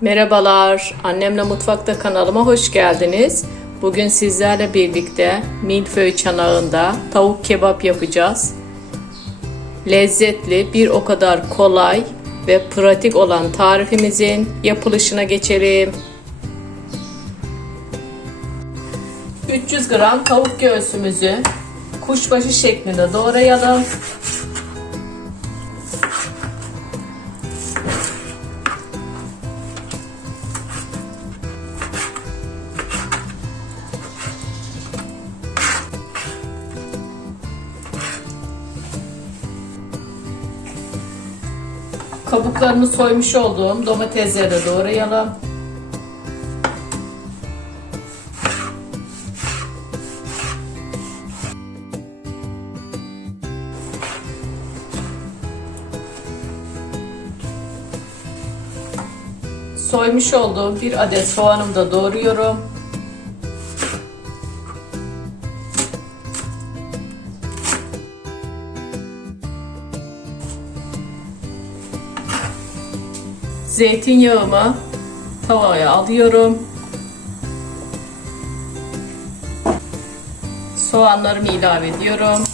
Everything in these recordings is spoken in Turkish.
Merhabalar, Annemle Mutfakta kanalıma hoş geldiniz. Bugün sizlerle birlikte milföy çanağında tavuk kebap yapacağız. Lezzetli, bir o kadar kolay ve pratik olan tarifimizin yapılışına geçelim. 300 gram tavuk göğsümüzü kuşbaşı şeklinde doğrayalım. Kabuklarını soymuş olduğum domatesleri doğrayalım. Soymuş olduğum bir adet soğanımı da doğruyorum. Zeytinyağımı tavaya alıyorum. Soğanlarımı ilave ediyorum.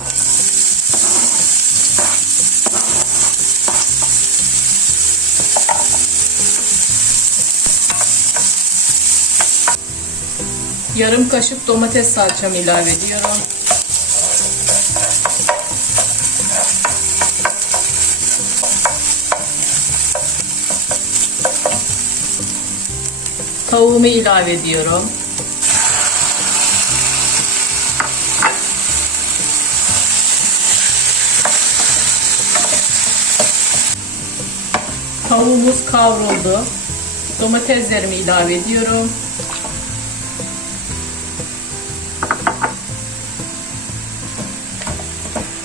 Yarım kaşık domates salçamı ilave ediyorum. Tavuğumu ilave ediyorum. Tavuğumuz kavruldu. Domateslerimi ilave ediyorum.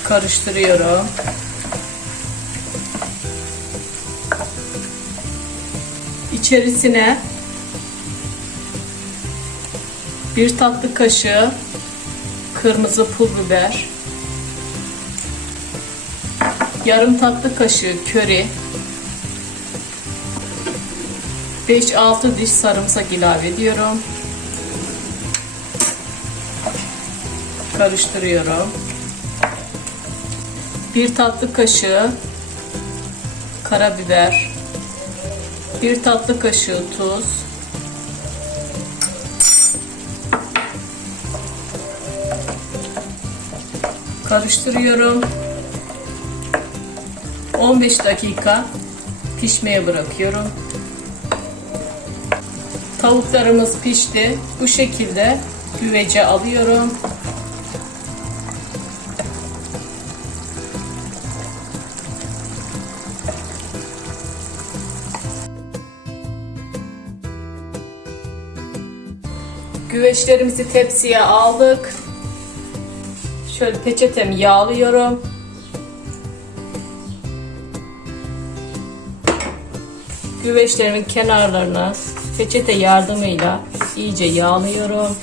Karıştırıyorum. İçerisine bir tatlı kaşığı kırmızı pul biber, yarım tatlı kaşığı köri, 5-6 diş sarımsak ilave ediyorum. Karıştırıyorum. Bir tatlı kaşığı karabiber, bir tatlı kaşığı tuz, karıştırıyorum. 15 dakika pişmeye bırakıyorum. Tavuklarımız pişti. Bu şekilde güvece alıyorum. Güveçlerimizi tepsiye aldık. Şöyle peçetemi yağlıyorum. Güveçlerimin kenarlarına peçete yardımıyla iyice yağlıyorum.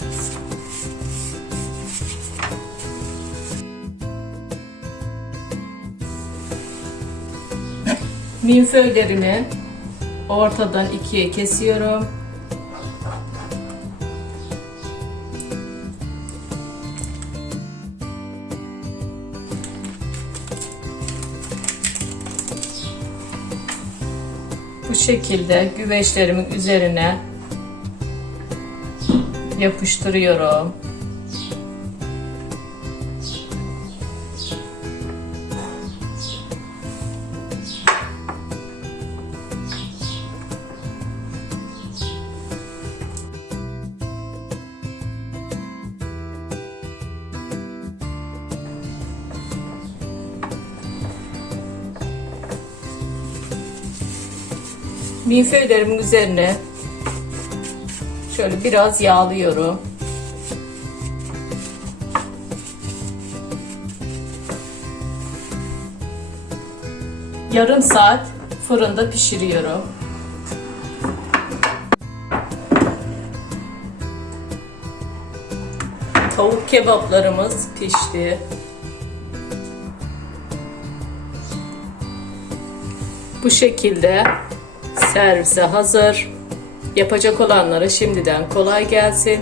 Milföylerimi ortadan ikiye kesiyorum. Bu şekilde güveçlerimin üzerine yapıştırıyorum. Milföylerimin üzerine şöyle biraz yağlıyorum. Yarım saat fırında pişiriyorum. Tavuk kebaplarımız pişti. Bu şekilde servise hazır. Yapacak olanlara şimdiden kolay gelsin.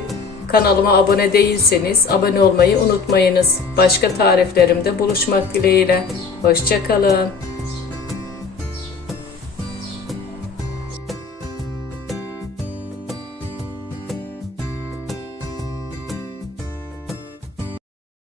Kanalıma abone değilseniz abone olmayı unutmayınız. Başka tariflerimde buluşmak dileğiyle. Hoşçakalın.